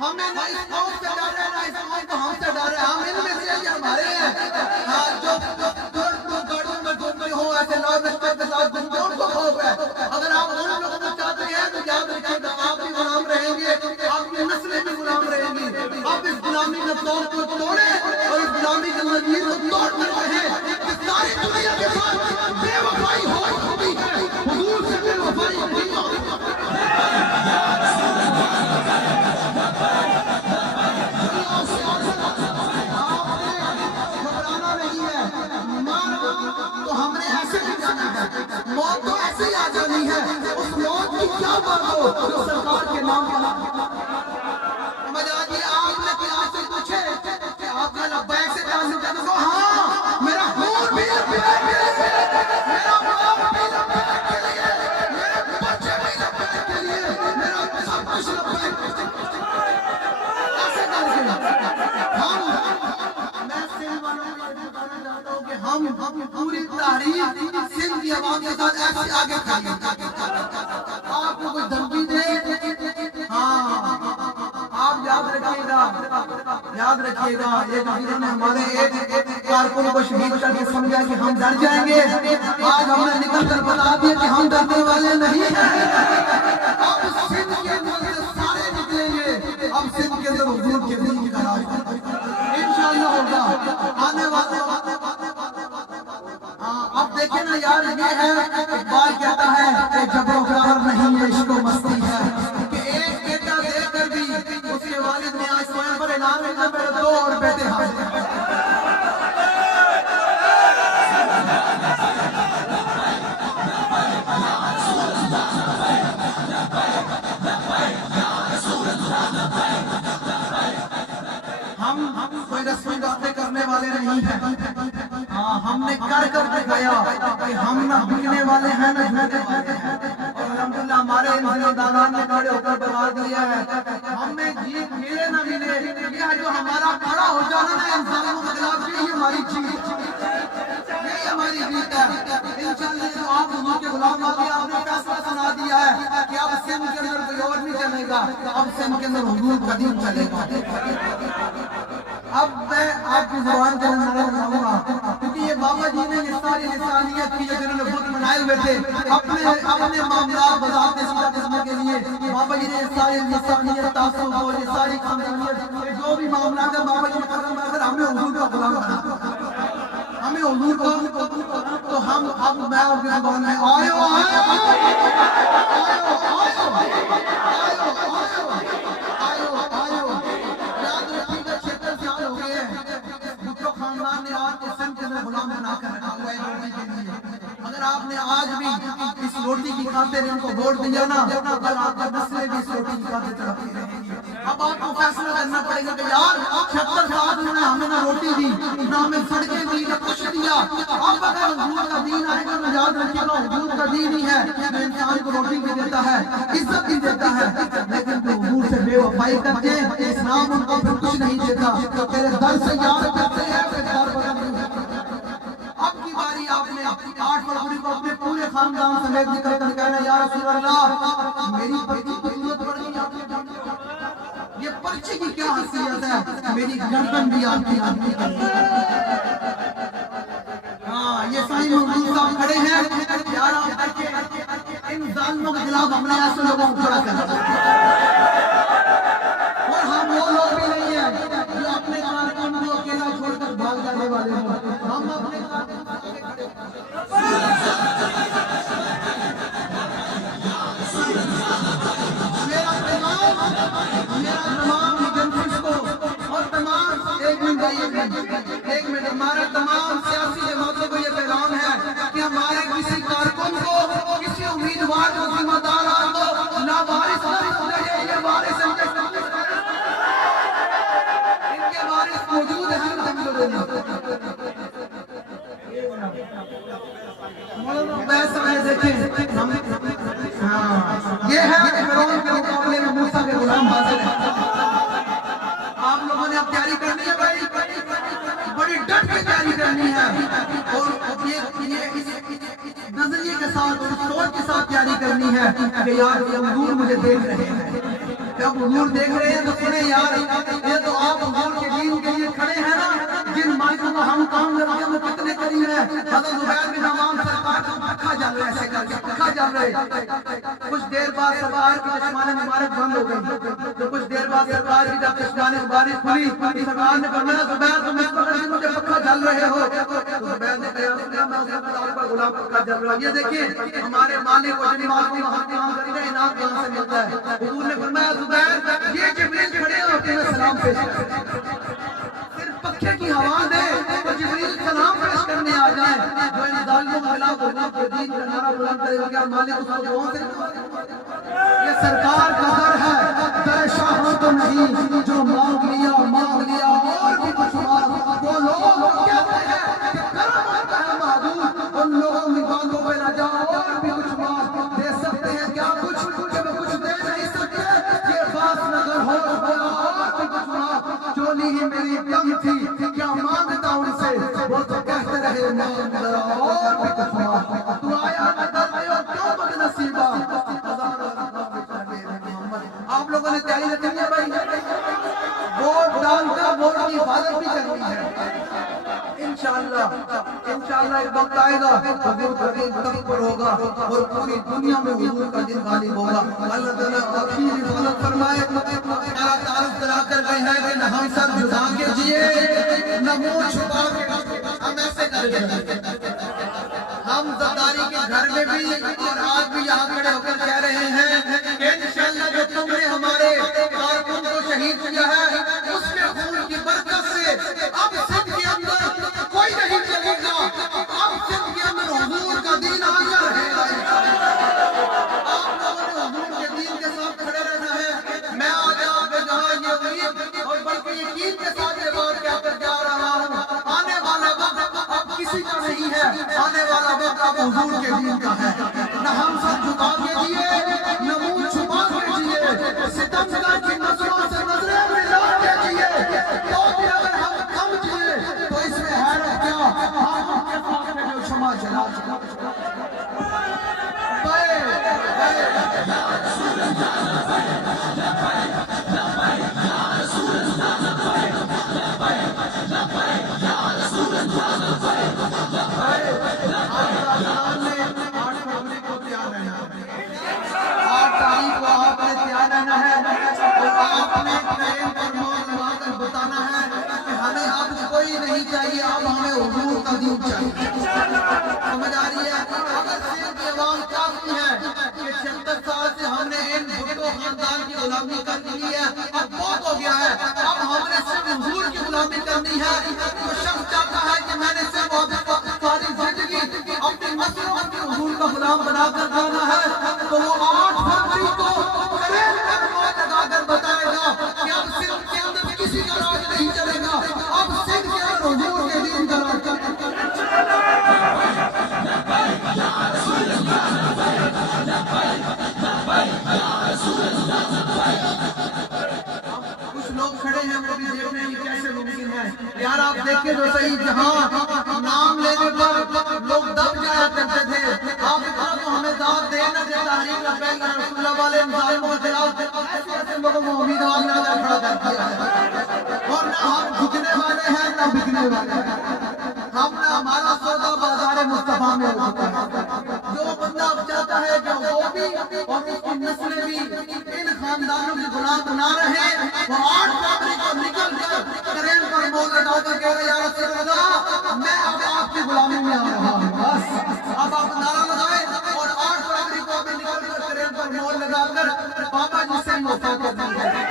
ہمیں نہ اس قوم سے ڈر ہے نہ اس قوم کو ہم سے ڈر ہے. ہم ان میں سے یہ ہمارے ہیں جو گاڑیوں میں گھومتے ہو ایسے لاؤڈ اسپیکر کے ساتھ گھومتے ان کو خوف ہے. اگر آپ ان لوگوں کو چاہتے ہیں تو یاد رکھیے گا آپ بھی غلام رہیں گے, آپ کی نسلیں بھی غلام رہیں گی. آپ اس غلامی کے طور کو توڑیں اور اس غلامی کے منظیر کو توڑ کر رہیں کہ ساری دنیا کے ساتھ بے وفائی ہوتی ہے, حضور سے بے وفائی نہیں ہوتی. موت تو ایسے ہی آ جانی ہے, اس موت کی کیا بات ہو جو سرکار کے نام پر مجاجی آپ نے کیا سے پوچھے کہ آپ نے لبیک سے تعلق ہے تو ہاں میرا خون بھی لبیک کے لیے, میرا باپ بھی لبیک کے لیے, میرے بچے بھی لبیک کے لیے, میرا سب کچھ لبیک ایسے کر کے میں سندھ والوں کو یہ بتانا چاہتا ہوں کہ ہم پوری تاریخ سندھ کی عوام کے ساتھ ایسے آگے کھائیں. آپ کو کوئی دھمکی دے, ہاں آپ یاد رکھیے گا ایک انہوں نے ہمارے ایک کارکن کو شہید کر کے سمجھا کہ ہم ڈر جائیں گے. آج ہم نے نکل کر بتا دیا کہ ہم ڈرنے والے نہیں ہیں. اب سندھ کے اندر سے سارے نکلیں گے, اب سندھ کے اندر حضور کے دین کی تلاش انشاءاللہ ہوگا آنے والے. اب دیکھیں نا یار, یہ ہے اقبال کہتا ہے کہ جبر و قہر نہیں ہے عشق و مستی ہے, کہ ایک بیٹا دے کر بھی اس کے والد نے آج سوئن پر اعلان کیا میرے 2 اور بیٹے حاضر ہیں. ہم کوئی رسمی باتیں کرنے والے نہیں ہیں, ہم نے کر دکھایا کہ ہم نہ بکنے والے ہیں نہ جھوٹے والے ہیں. اور الحمدللہ ہمارے ان دانان نے کھڑے ہو کر بتا دیا ہے, ہمیں جیت ملے نہ ملے, یہ جو ہمارا کھڑا ہو جانا نا انسانوں کے خلاف, یہی ہماری جیت, یہی ہماری جیت ہے. انشاءاللہ جو آپ حضور کے غلام آتے آپ نے فیصلہ سنا دیا ہے کہ اب سندھ کے اندر کوئی اور نہیں چلے گا, اب سندھ کے اندر حضور کا دین چلے گا. اب میں آپ کی زبان کے اندر بتاؤں گا, کیونکہ یہ بابا جی نے یہ ساری لسانیت کی جو جنہوں نے خود بنائے ہوئے تھے اپنے معاملات بذات قسم کے لیے, بابا جی نے یہ ساری لسانیت تعصب اور یہ ساری خاندانیت جو بھی معاملات ہیں بابا جی نے ختم کر کر ہمیں حضور کا غلام بنا, ہمیں حضور کو. تو ہم اب میں آپ کی زبان میں آئو یاد رکھیے گا 76 سال ہو گئے ہیں بھٹو خاندان نے آج کے سندھ کے اندر غلام بنا کر رکھا ہوا ہے روٹی کے لیے. اگر آپ نے آج بھی اس روٹی کی خاطر ان کو ووٹ دیا نا, کل آپ کا نسلیں بھی اس روٹی کی خاطر تڑپتی رہیں گی. اب آپ کو فیصلہ کرنا پڑے گا کہ یار 76 سال انہوں نے ہمیں نہ روٹی دی, نہ ہمیں سڑکیں دی, نہ کچھ دیا. اب اگر حضور کا دین آئے گا تو یاد رکھیے گا حضور کا دین ہی ہے جو انسان کو روٹی بھی دیتا ہے, عزت بھی دیتا ہے, لیکن جو حضور سے بے وفائی کرتے ہیں اسلام ان کو پھر کچھ نہیں دیتا. تو تیرے در سے یاد کرتے ہیں پھر در بدل نہیں ہوتا. اب کی باری آپ نے 8 فروری کو اپنے پورے خاندان سمیت نکل کر کہنا یا رسول اللہ میری بیٹی کو ضرورت پڑ گئی آپ کے. یہ پرچے کی کیا حیثیت ہے, میری گردن بھی آپ کی آدمی کرنی. ہاں یہ صحیح محمود صاحب کھڑے ہیں یار, آپ دیکھیں ان ظالموں کے خلاف ہم نے ایسے لوگوں کو کھڑا کرنا. اور ہم وہ لوگ بھی نہیں ہیں جو اپنے کارکن کو اکیلا چھوڑ کر بھاگ جانے والے ہیں. ہم اپنے میرا تمام ایجنسیز کو اور تمام ایک منٹ ہمارا تمام سیاسی جماعتوں کو یہ پیغام ہے کہ ہمارے کسی کارکن کو, کسی امیدوار کو, ذمہ داران کو نہ وارث یہ وارث ان کے وارث موجود ہیں. یہ ہے کہ فرعون کے مقابلے میں موسیٰ کے غلام حاضر ہیں. آپ لوگوں نے اب تیاری کرنی ہے بھائی, بڑی ڈٹ کے تیاری کرنی ہے, اور یہ نظریے کے ساتھ اور سوچ کے ساتھ تیاری کرنی ہے کہ یار حضور مجھے دیکھ رہے ہیں. جب حضور دیکھ رہے ہیں تو سنیں کریم ہے حضرت زبیر بن عوام سرکار کو پکا جل رہے ایسے کر کے پکا جل رہے. کچھ دیر بعد سرکار کی چشمان مبارک بند ہو گئی. تو کچھ دیر بعد سرکار کی جب چشمان مبارک کھلی سرکار نے فرمایا زبیر تم اس وقت مجھے پکا جل رہے ہو. تو زبیر نے کہا میں اس وقت آپ کا غلام پکا جل رہا ہوں. یہ دیکھیں ہمارے مالک کو جن مالک کو وہاں کام کرتے ہیں انعام کہاں سے ملتا ہے. حضور نے فرمایا زبیر یہ جبریل کھڑے ہو کے سلام پیش کرتے ہیں. صرف پکے کی ہوا دے تو جبریل سلام پیش کرنے آ جائے. جو ان ظالموں کے خلاف حضور کے دین کا نعرہ بلند کرے گا مالک اس کو کون سے. یہ سرکار کا در ہے در شاہوں تو نہیں جو مانگ لیا اور بھی کچھ مار. وہ لوگ کہتے ہیں کہ کرم ہوتا ہے محدود ان لوگوں کی باتوں پہ نہ جاؤ اور بھی کچھ مار دے سکتے ہیں کیا کچھ جب کچھ دے نہیں سکتے. یہ بات نظر ہو اور بھی کچھ مار. چولی ہی میری کم تھی کیا مانگتا ان سے وہ تو کہتے رہے مانگ ذرا اور بھی کچھ مار. تو آیا نظر میں اور کیوں بد نصیبہ. آپ لوگوں نے تیاری رکھنی ہے بھائی. ووٹ ڈال کر ووٹ کی حفاظت بھی کرنی ہے. انشاءاللہ ایک وقت آئے گا حضور کا دین تخت پر ہوگا اور پوری دنیا میں حضور کا دین غالب ہوگا. اللہ تعالیٰ اپنی حفاظت فرمائے. میرا تعارف کرا کر گئے ہیں کہ نہ ہم سب جدا کے جیے نہ منہ چھپا کے. ہم ایسے کر کے ہم زرداری کے گھر میں بھی اور آج بھی یہاں کھڑے ہو کر کہہ رہے ہیں کہ انشاءاللہ جو تم نے ہمارے کارکن کو شہید کیا ہے اس کے خون کی برکت سے اب سندھ کے اندر کوئی نہیں چلے گا. اب سندھ کے اندر حضور کا دین آ جا رہے گا. آپ لوگوں نے حضور کے دین کے ساتھ کھڑے رہنا ہے. میں آج آپ کے جہاں یہ امید اور بلکہ یقین کے ساتھ یہ بات کہہ کر جا رہا ہوں آنے والا وقت اب کسی کا نہیں ہے. آنے والا وقت اب حضور کے دین کا ہے. نہ ہم سب جھکا کے جیے نہ منہ چھپا کے جیے. ستم کا کی نظروں سے نظریں ملا کے جیے. تو اگر ہم کم جیے تو اس میں حیرت کیا. ہم کے پاس میں جو شمع جلا چکا چاہیے. اب ہمیں حضور کا دین چاہیے. سمجھ آ رہی ہے. اگر صرف عوام کافی ہے کہ 76 سال سے ہم نے ان بھٹو خاندان کی غلامی کر لی ہے اب بہت ہو گیا ہے. اب ہم نے صرف حضور کی غلامی کرنی ہے. جو شخص چاہتا ہے کہ میں نے صرف ساری زندگی اپنی نسلوں کو حضور کا غلام بنا کر جانا ہے تو وہ 8 فروری کو کریل پر موت لگا کر بتائے گا کہ اب سندھ کے اندر کسی کا راج نہیں چلے گا. اب سندھ کے اندر حضور کے دین کا راج چلے گا. کچھ لوگ کھڑے ہیں وہ بھی دیکھ رہے ہیں کیسے ممکن ہے. یار آپ دیکھیں تو صحیح جہاں نام لینے پر لوگ دب جایا کرتے تھے آپ اتنا تو ہمیں داد دے نہ دے تحریک لبیک رسول اللہ والے ظالموں کے خلاف ایسے لوگوں کو امیدوار نہ کھڑا کر دیا ہے. اور نہ ہم جھکنے والے ہیں نہ بکنے والے ہیں. ہم نے ہمارا سودا بازار مصطفیٰ میں ہوتا ہے. جو بندہ اب چاہتا ہے کہ وہ بھی اور اس کی نسلیں بھی ان خاندانوں کے غلام بنا رہے وہ 8 فروری کو نکل کر کریل پر موت لگا کر کہہ رہے یا رسول اللہ میں اب آپ کی غلامی میں آ رہا ہوں. بس اب آپ نعرہ لگائیں اور 8 فروری کو ابھی نکل کر کریل پر موت لگا کر بابا جی سے وفا کرنا ہے.